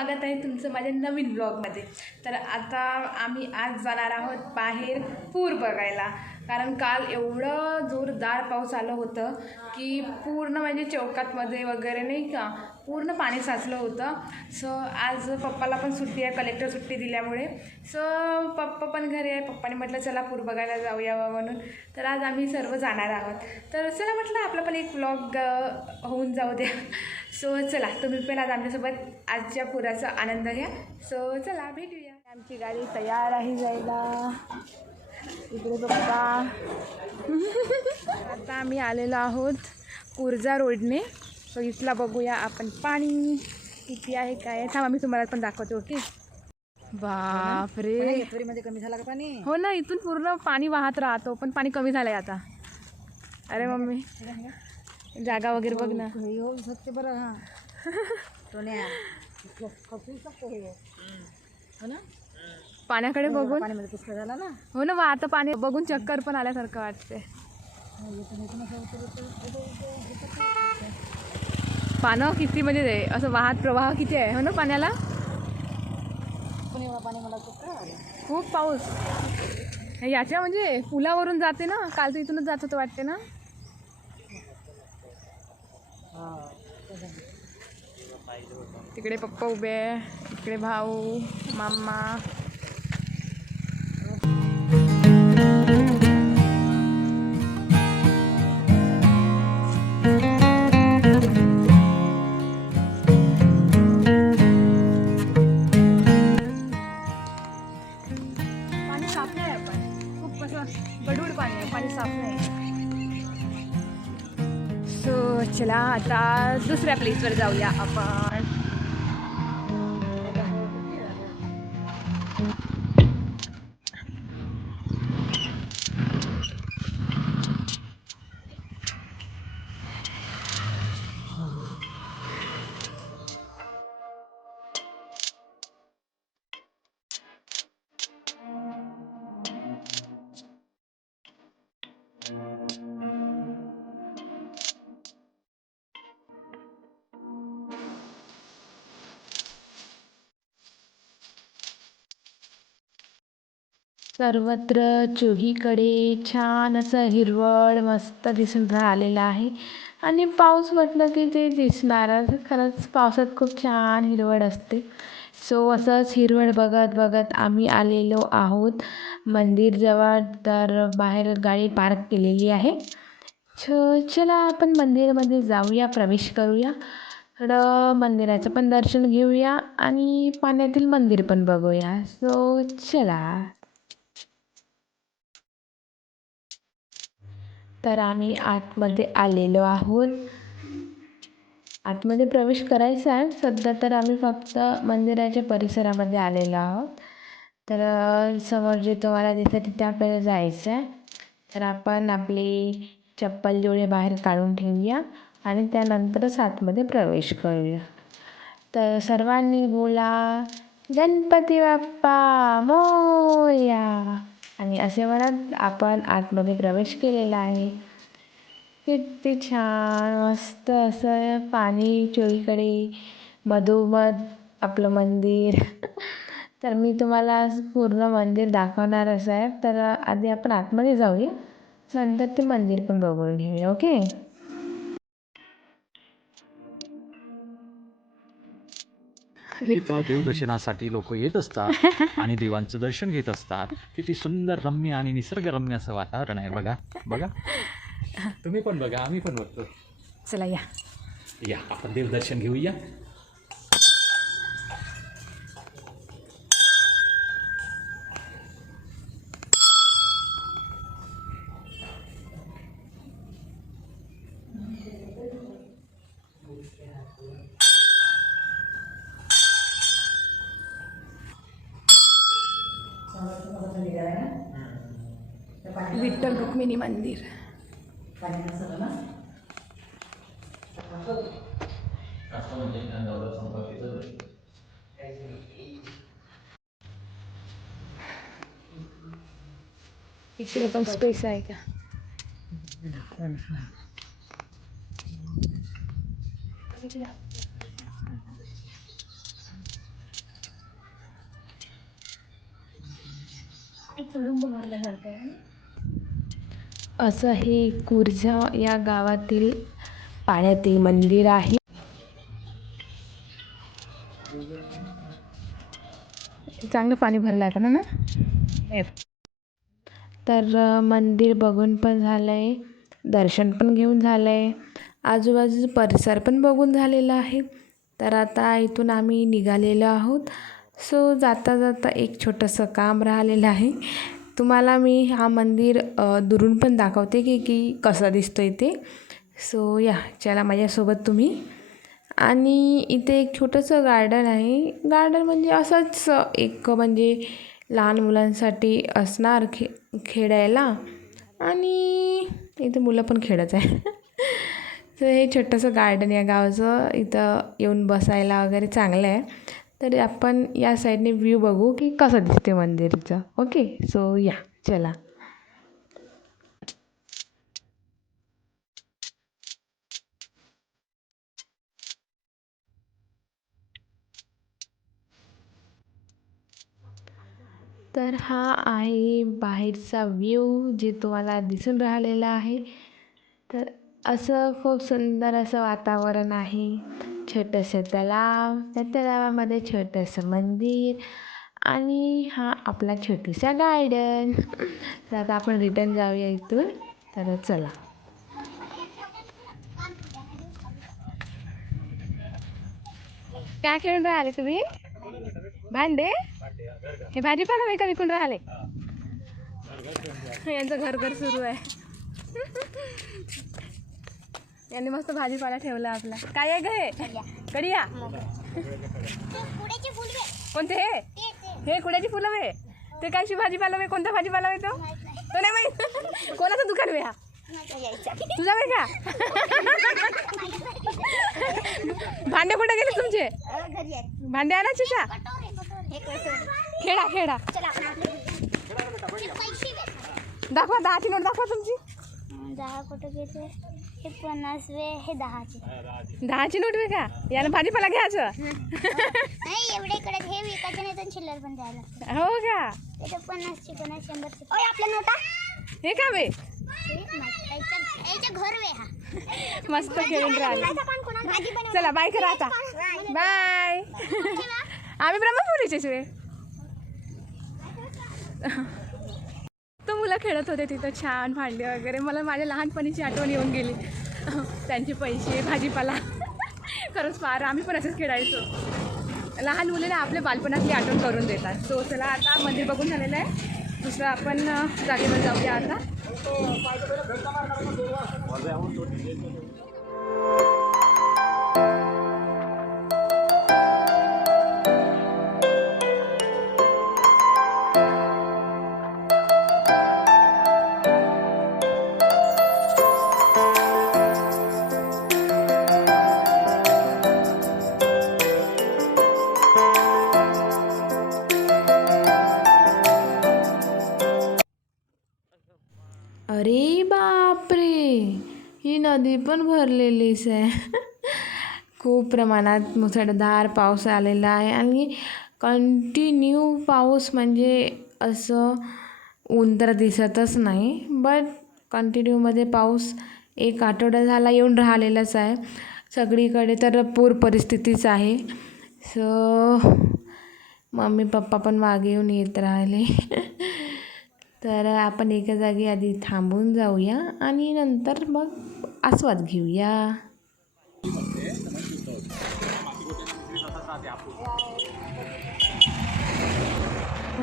स्वागत आहे तुमचं माझ्या नवीन ब्लॉगमध्ये तर आता आम्ही आज जाणार आहोत बाहेर पूर बघायला. कारण काल एवढं जोरदार पाऊस आलं होतं की पूर्ण म्हणजे चौकातमध्ये वगैरे नाही का? पूर्ण पाणी साचलं होतं. सो आज पप्पाला पण सुट्टी आहे कलेक्टर सुट्टी दिल्यामुळे. सो पप्पा पण घरी आहे. पप्पाने म्हटलं चला पूर बघायला जाऊया म्हणून. तर आज आम्ही सर्व जाणार आहोत. तर चला म्हटलं आपला पण एक ब्लॉग होऊन जाऊ द्या. सो चला तुम्ही पण आज आमच्यासोबत आजच्या पुराचा आनंद घ्या. सो चला भेटूया. आमची गाडी तयार आहे जायला. इकडे पप्पा. आता आम्ही आलेलो आहोत कुर्जा रोडने. सो इथला बघूया आपण पाणी किती आहे काय थांबा मी तुम्हाला पण दाखवते ओके? बापरे. मध्ये कमी झाला का पाणी? हो ना इथून पूर्ण पाणी वाहत राहतो पण पाणी कमी झालंय आता. अरे मम्मी. जागा वगैरे बघ ना. हे होऊ शकते बरं हा. हे. हो ना? पाण्याकडे बघून. पाण्यामध्ये पुष्कळ झाला ना? हो ना वाहतं पाणी. बघून चक्कर पण आल्यासारखं वाटते पानं किती म्हणजे ते असं वाहत प्रवाह किती आहे? हो ना पाण्याला? पण पाणी खूप पाऊस. याच्या म्हणजे पुलावरून जाते ना? काल तर इथूनच जात होतं वाटते ना? तिकडे पप्पा उभे आहे तिकडे भाऊ मामा. पाणी साफ नाही आहे पण खूप कसं गडूळ पाणी आहे पाणी साफ नाही सो चला आता दुसऱ्या प्लेसवर जाऊया आपण. सर्वत्र चोहीकडे छान असं हिरवळ मस्त दिसून राहिलेलं आहे. आणि पाऊस म्हटलं की ते दिसणारच खरंच पावसात खूप छान हिरवळ असते. सो असंच हिरवळ बघत बघत आम्ही आलेलो आहोत. मंदिरजवळ तर बाहेर गाडी पार्क केलेली आहे. छ चला आपण मंदिरामध्ये जाऊया प्रवेश करूया. थोडं मंदिराचं पण दर्शन घेऊया आणि पाण्यातील मंदिर पण बघूया. सो चला. तर आम्ही आतमध्ये आलेलो आहोत. आतमध्ये प्रवेश करायचा आहे. सध्या तर आम्ही फक्त मंदिराच्या परिसरामध्ये आलेलो आहोत. तर समोर जे तुम्हाला दिसतं तिथे आपल्याला जायचं आहे तर आपण आपली चप्पल जोडे बाहेर काढून ठेवूया आणि त्यानंतरच आतमध्ये प्रवेश करूया. तर सर्वांनी बोला गणपती बाप्पा मोरया! आणि असे म्हणत आपण आतमध्ये प्रवेश केलेला आहे. किती छान मस्त असं पाणी चोहीकडे मधोमध आपलं मंदिर. तर मी तुम्हाला आज पूर्ण मंदिर दाखवणारच आहे तर आधी आपण आतमध्ये जाऊया. नंतर ते मंदिर पण बघून घेऊया ओके? इथं देवदर्शनासाठी लोक येत असतात आणि देवांचं दर्शन घेत असतात. किती सुंदर रम्य आणि निसर्गरम्य असं वातावरण आहे. बघा बघा. तुम्ही पण बघा आम्ही पण बघतो. चला या. या आपण देवदर्शन घेऊया. विठ्ठल रुक्मिणी मंदिर. इकडे पण स्पेस आहे का? चढून बघायला सारखं आहे. असं हे कुर्झा या गावातील पाण्यातील मंदिर आहे. चांगलं पाणी भरलं आहे का ना? तर मंदिर बघून पण झालं आहे दर्शन पण घेऊन झालं आहे आजूबाजूचा परिसर पण बघून झालेला आहे. तर आता इथून आम्ही निघालेलो आहोत. सो जाता जाता एक छोटंसं काम राहिलेलं आहे. तुम्हाला मी हा मंदिर दुरून पण दाखवते की की कसा दिसतो इथे सो या चला माझ्यासोबत तुम्ही. आणि इथे एक छोटंसं गार्डन आहे. गार्डन म्हणजे असंच एक म्हणजे लहान मुलांसाठी असणार खे खेळायला. आणि इथे मुलं पण खेळत आहे तर हे छोटंसं गार्डन या गावाचं. इथं येऊन बसायला वगैरे चांगलं आहे. तर आपण या साईडने व्ह्यू बघू की कसं दिसते मंदिरचं. ओके सो या. चला. तर हा आहे बाहेरचा व्ह्यू जे तुम्हाला दिसून राहिलेला आहे. तर असं खूप सुंदर असं वातावरण आहे. छोटंसं तलाव त्या तलावामध्ये छोटंसं मंदिर आणि हा आपला छोटूसा गार्डन तर आता आपण रिटर्न जाऊया इथून. तर चला. काय खेळून राहिले तुम्ही? भांडे? हे भाजीपाला नाही का विकून राहिले? यांचं घर घर सुरू आहे. यांनी मस्त भाजीपाला ठेवला आपला. काय आहे ग हे? कडिया कोणते हे? हे कुड्याची फुलं वे ते कायची भाजीपाला वे कोणता भाजीपाला वे तो? तो नाही माहीत. कोणाचं दुकान वे हा? तुझा वे का? भांडे कुठे गेले तुमचे? भांडे आणायचे का? खेळा खेळा. दाखवा दहाची नोट दाखवा तुमची. दहा कुठं घेते हे पन्नास वे हे दहाचे. दहाची नोट वे का? यानं भाजीपाला घ्यायचं. नाही एवढे कडे हे विकायचे नाही तर चिल्लर पण द्यायला लागतं. हो का? त्याच्या पन्नासची पन्नास शंभरची? ओय आपल्या नोटा? हे का हे. याच्या याच्या घर वे हा. मस्त खेळून राहिले. भाजी बनव चला बाय करा आता. बाय आम्ही ब्रह्मपुरीचेच तो मुलं खेळत होते तिथं छान भांडे वगैरे. मला माझ्या लहानपणीची आठवण येऊन गेली. त्यांचे पैसे भाजीपाला. खरंच फार आम्ही पण असंच खेळायचो. लहान मुलीला आपल्या बालपणातली आठवण करून देतात. सो चला आता मंदिर बघून झालेलं आहे. दुसरं आपण जागेवर जाऊया आता. ही नदी पण भरलेलीच आहे. खूप प्रमाणात मुसळधार पाऊस आलेला आहे आणि कंटिन्यू पाऊस म्हणजे असं ऊन तर दिसतच नाही बट कंटिन्यूमध्ये पाऊस एक आठवडा झाला येऊन राहिलेलाच आहे. सगळीकडे तर पूर परिस्थितीच आहे. सो मम्मी पप्पा पण मागे येऊन येत राहिले. तर आपण एका जागी आधी थांबून जाऊया आणि नंतर मग आस्वाद घेऊया.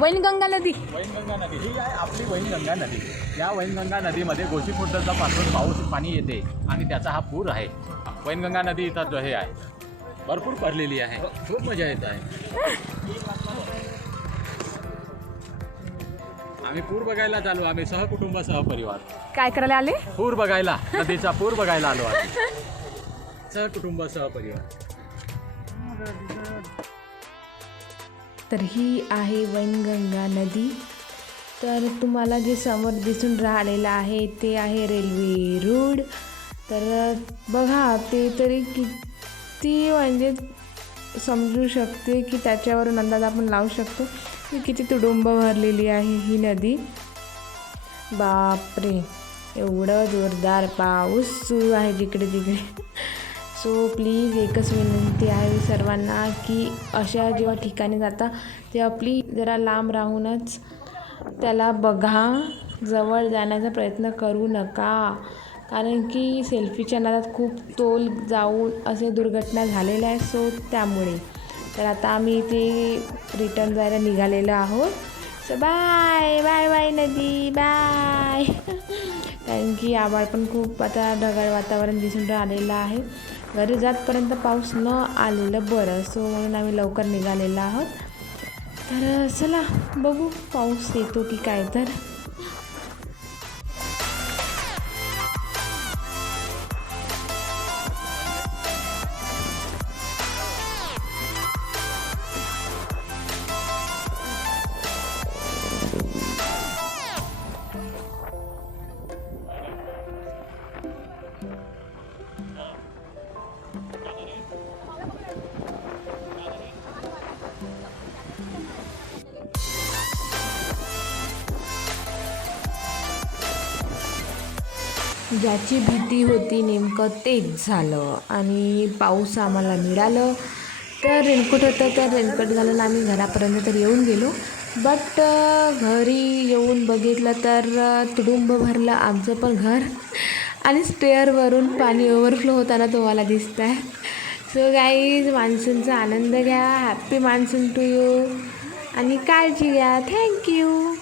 वैनगंगा नदी. वैनगंगा नदी. ही आहे आपली वैनगंगा नदी. या वैनगंगा नदीमध्ये गोसीखुर्दचा पासून पाऊस पाणी येते आणि त्याचा हा पूर आहे. वैनगंगा नदी इथं जो हे आहे भरपूर पडलेली आहे. खूप मजा येत आहे. आम्ही पूर बघायला चालू आम्ही सहकुटुंब सहपरिवार. काय करायला आले? पूर बघायला नदीचा पूर बघायला आलो आहे सहकुटुंब सहपरिवार. तर ही आहे वैनगंगा नदी. तर तुम्हाला जे समोर दिसून राहिलेलं आहे ते आहे रेल्वे रोड. तर बघा ते तरी किती म्हणजे समजू शकते की त्याच्यावरून अंदाज आपण लावू शकतो की किती तुडुंब भरलेली आहे ही नदी. बापरे एवढं जोरदार पाऊस सुरू आहे जिकडे तिकडे. सो प्लीज एकच विनंती आहे सर्वांना की अशा जेव्हा ठिकाणी जाता तेव्हा प्लीज जरा लांब राहूनच त्याला बघा. जवळ जाण्याचा प्रयत्न करू नका. कारण की सेल्फीच्या नादात खूप तोल जाऊन असे दुर्घटना झालेल्या आहेत सो त्यामुळे. तर आता आम्ही इथे रिटर्न जायला निघालेलो आहोत. सो बाय बाय बाय नदी बाय कारण की आभाळ पण खूप आता ढगाळ वातावरण दिसून आलेलं आहे. घरी जातपर्यंत पाऊस न आलेलं बरं सो म्हणून आम्ही लवकर निघालेलो आहोत. तर चला बघू पाऊस येतो की काय तर. ज्याची भीती होती नेमकं तेच झालं. आणि पाऊस आम्हाला मिळालं. तर रेनकोट होतं तर रेनकोट घालून आम्ही घरापर्यंत तर येऊन गेलो. बट घरी येऊन बघितलं तर तुडुंब भरलं आमचं पण घर. आणि स्टेअरवरून पाणी ओव्हरफ्लो होताना तुम्हाला दिसत आहे सो गाईज मान्सूनचा आनंद घ्या. हॅप्पी मान्सून टू यू आणि काळजी घ्या. थँक्यू